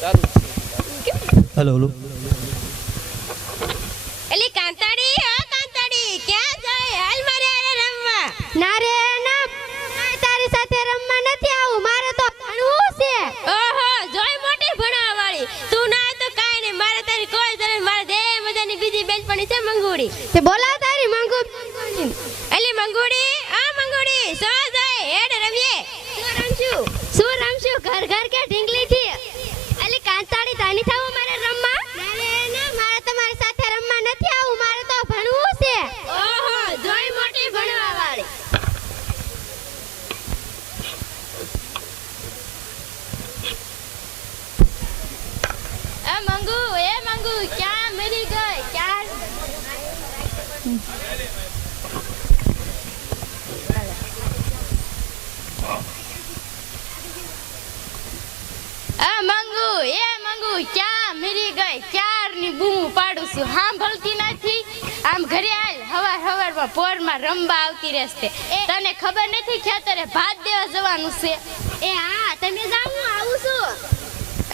Hello hello એલી કાંતાડી ઓ કાંતાડી ક્યાં જાય? હાલ મારે આરે રમવા. ના રે ના. મારે તારી સાથે રમવા નથી આવું. મારે તો ભણવું છે. ઓહો જોઈ મોટી ભણવા વાળી તું ના તો કાઈ નહીં. મારે તારી કોઈ જરૂર મારે દે મજાની બીજી બેનપણી છે મંગુડી. તે બોલાવ તારી મંગુ એલી મંગુડી આ મંગુડી. સો જાય હેડ રમીએ. શું રમશું? શું રમશું? ઘર ઘર કે ઢીંગલી થી અલી કાંતાળી તાની થાવું મારે રમવા ના રે ના મારે તમારી સાથે રમવા નથી આવું મારે તો ભણવું છે ઓહો જોઈ મોટી ભણવા વાળી એ મંગુ એ મંગુ ક્યાં મરી ગઈ ક્યાં આ મંગુ એ મંગુ ક્યાં મરી ગઈ ક્યારની બૂમ પાડું છું. સાંભળતી નથી. આમ ઘરે હાલ હવાર હવારમાં પોરમાં રમવા આવતી રહેશે. તને ખબર નથી ખેતરે ભાત દેવા જવાનું છે? એ હા તમે જાઓ હું આવું છું.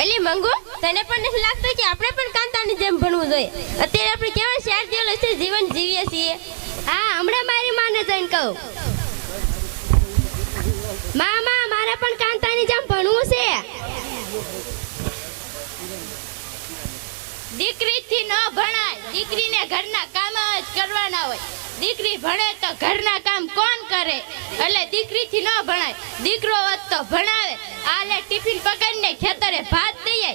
અલી મંગુ તને પણ નથી લાગતું કે આપણે પણ કાંતાની જેમ ભણવું જોઈએ? અત્યારે આપણે કેવા શહેર જેવું છે જીવન જીવીએ છીએ. હા હમણાં મારી માને જઈને કહું. મામા મારે પણ કાંતાની જેમ ભણવું છે. દીકરીથી ન ભણાય. દીકરીને ઘરના કામ જ કરવાના હોય. દીકરી ભણે તો ઘરના કામ કોણ કરે? એટલે દીકરીથી ન ભણાય. દીકરો હોત તો ભણાવે. આલે ટિફિન પકડીને ખેતરે ભાત દઈએ.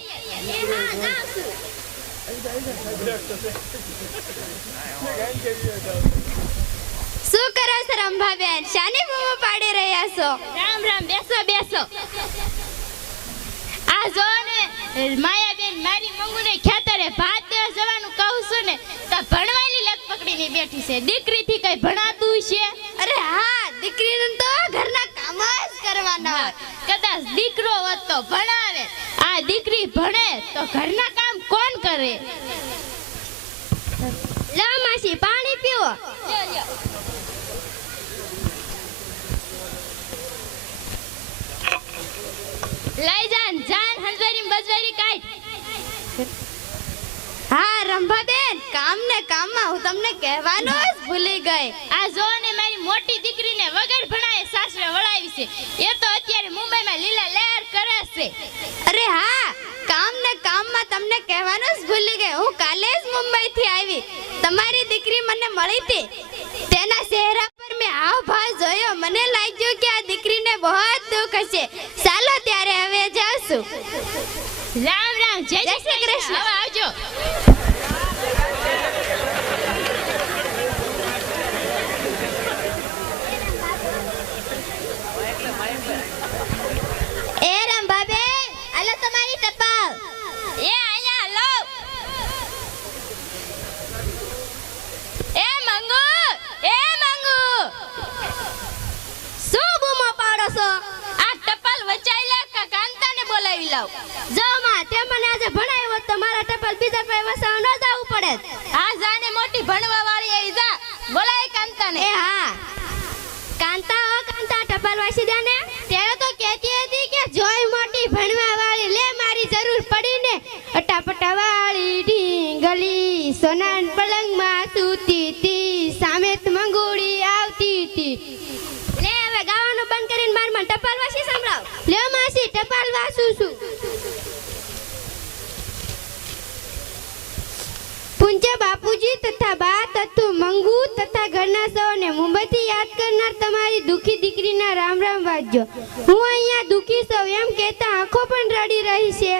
શું કરો છો રંભાબેન? શાની બૂમો પાડી રહ્યા છો? રામ રામ, બેસો બેસો. આ જો ને, માયાબેન, મારી મંગુને ખેતરે ભાત દેવા જવાનું કહું છું ને તો ભણવાની લત પકડીને બેઠી છે. દીકરીથી કઈ ભણાતું છે? અરે હા દીકરીને તો ઘરના કામ જ કરવાના હોય. કદાચ દીકરો હોત તો ભણાવે. આ દીકરી ભણે તો ઘરના કામ કોણ કરે? લો માસી પાણી પીવો. લઈ જાન જાન હંજવારી બજવારી કાઈ હા રંભાબેન કામ ને કામમાં હું તમને કહેવાનું જ ભૂલી ગઈ. આ જો ને મારી મોટી દીકરીને વગર ભણાય સાસરે વળાવી છે. એ તો અત્યારે મુંબઈમાં લીલા લહેર કરે છે. અરે હા કામ ને કામમાં તમને કહેવાનું જ ભૂલી ગઈ. હું કાલે જ મુંબઈ થી આવી. તમારી દીકરી મને મળી હતી. તેના ચહેરા પર મેં આવ ભાવ જોયો. મને લાગ્યું કે આ દીકરીને બહુ દુઃખ હશે. ચાલો ત્યારે હવે જાશું. રામ રામ. જય શ્રી. કૃષ્ણ. આવજો એ રંભાબેન આલો તમારી ટપાલ એ અહીંયા લો એ મંગુ એ મંગુ શું બૂમો પાડો છો આ ટપાલ વચાઈ લે કા કાંતાને બોલાવી લાવ જો માં તે મને આજે ભણાવ્યો હોત તો મારા ટપાલ બીજા પાસે વસાવા ન જવું પડે આ જાને મોટી ભણવા વાળી આવી જા બોલાય કાંતાને. એ હા. કાંતા ઓ કાંતા ટપાલ વાસી દે ને ત્યારે તો કહેતી હતી કે જોઈ મોટી ભણવા વાળી લે મારી જરૂર પડીને. અટાપટા વાળી ઢીંગલી સોનાન પલંગમાં સૂતી તી સામે જ મંગુડી આવતી તી લે, હવે ગાવાનું બંધ કરીને માર મને ટપાલ વાસી સંભળાવ. લે માસી ટપાલ વાસું છું. પૂંજ્ય બાપુજી તથા બા તથુ મંગુ તથા ઘરના સૌને મુંબઈથી યાદ કરનાર તમારી દુખી દીકરીના રામ રામ વાજ્યો હું અહીંયા દુખી સૌ એમ કહેતા આંખો પણ રડી રહી છે.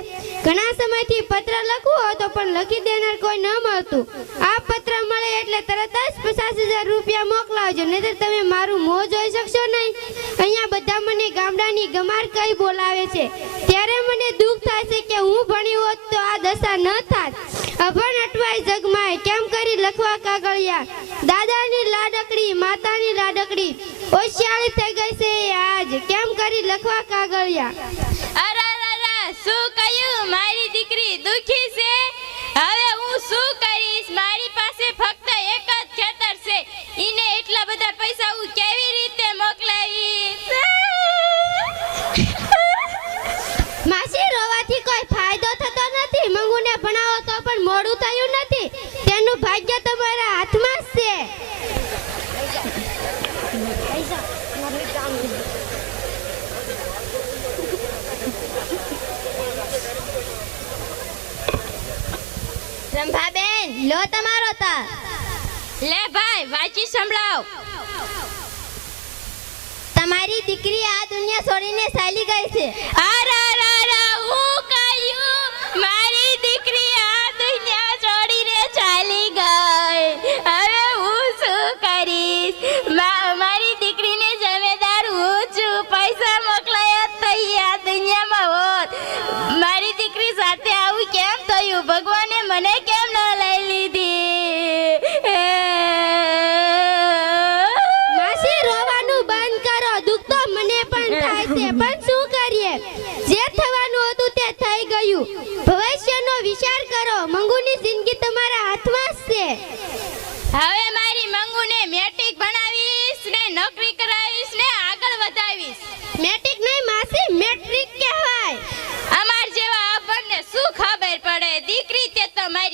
ઘણા સમયથી પત્ર લખવું હતો પણ લખી દેનાર કોઈ ન મળતું. આ પત્ર મળે એટલે તરત જ પચાસ હજાર રૂપિયા મોકલાવજો, નહીતર તમે મારું મોં જોઈ શકશો નહીં. અહીંયા બધા મને ગામડાની ગમાર કઈ બોલાવે છે. ત્યારે મને દુઃખ થાય છે કે હું ભણી હોત તો આ દશા ન થાત. અભણ અટવાય જગમાય કેમ કરી લખવા કાગળિયા. દાદાની લાડકડી, માતાની લાડકડી. ઓશિયાળી થઈ ગઈ છે આજ. કેમ કરી લખવા કાગળિયા? અરે અરે, શું કહ્યું? મારી દીકરી દુખી છે? હવે હું શું કરીશ? મારી પાસે ફક્ત એક જ ખેતર છે. ઈને એટલા બધા પૈસા હું કેવી રીતે લો તમારો તાર. લે ભાઈ વાંચી સંભળાવ. તમારી દીકરી આ દુનિયા છોડીને ચાલી ગઈ છે. અરે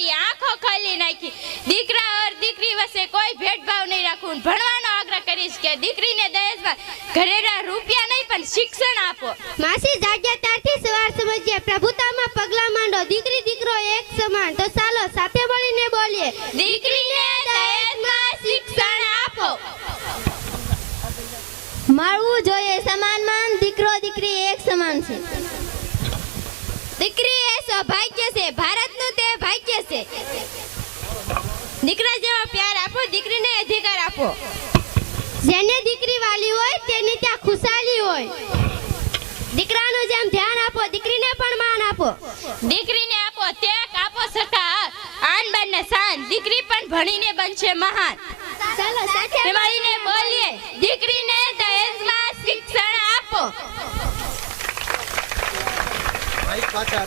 મારી આંખો ખોલી નાખી. દીકરા ઓર દીકરી વચ્ચે કોઈ ભેદભાવ નહીં રાખું ભણવાનો આગ્રહ કરીશ કે દીકરીને દહેજમાં ઘરેરા રૂપિયા નહીં પણ શિક્ષણ આપો. માસી જાગ્યા ત્યારથી સવાર સમજીએ. પ્રભુતામાં પગલા માંડો. દીકરી દીકરો એક સમાન. તો ચાલો સાથે મળીને બોલીએ. દીકરીને દહેજમાં શિક્ષણ આપો. મળવું જોઈએ સમાન માન. દીકરો દીકરી એક સમાન છે. દીકરી એ સૌભાગ્ય છે. ભારતનું છે દીકરા જેવો પ્યાર આપો દીકરીને અધિકાર આપો. જેને દીકરી વાલી હોય તેની ત્યાં ખુશાલી હોય. દીકરાનું જેમ ધ્યાન આપો દીકરીને પણ માન આપો. દીકરીને આપો ત્યાગ આપો સખા. આન બને ને શાન. દીકરી પણ ભણીને બનશે મહાન. ચાલો સાથે મળીને બોલીએ. દીકરીને દહેજમાં શિક્ષણ આપો. પાછા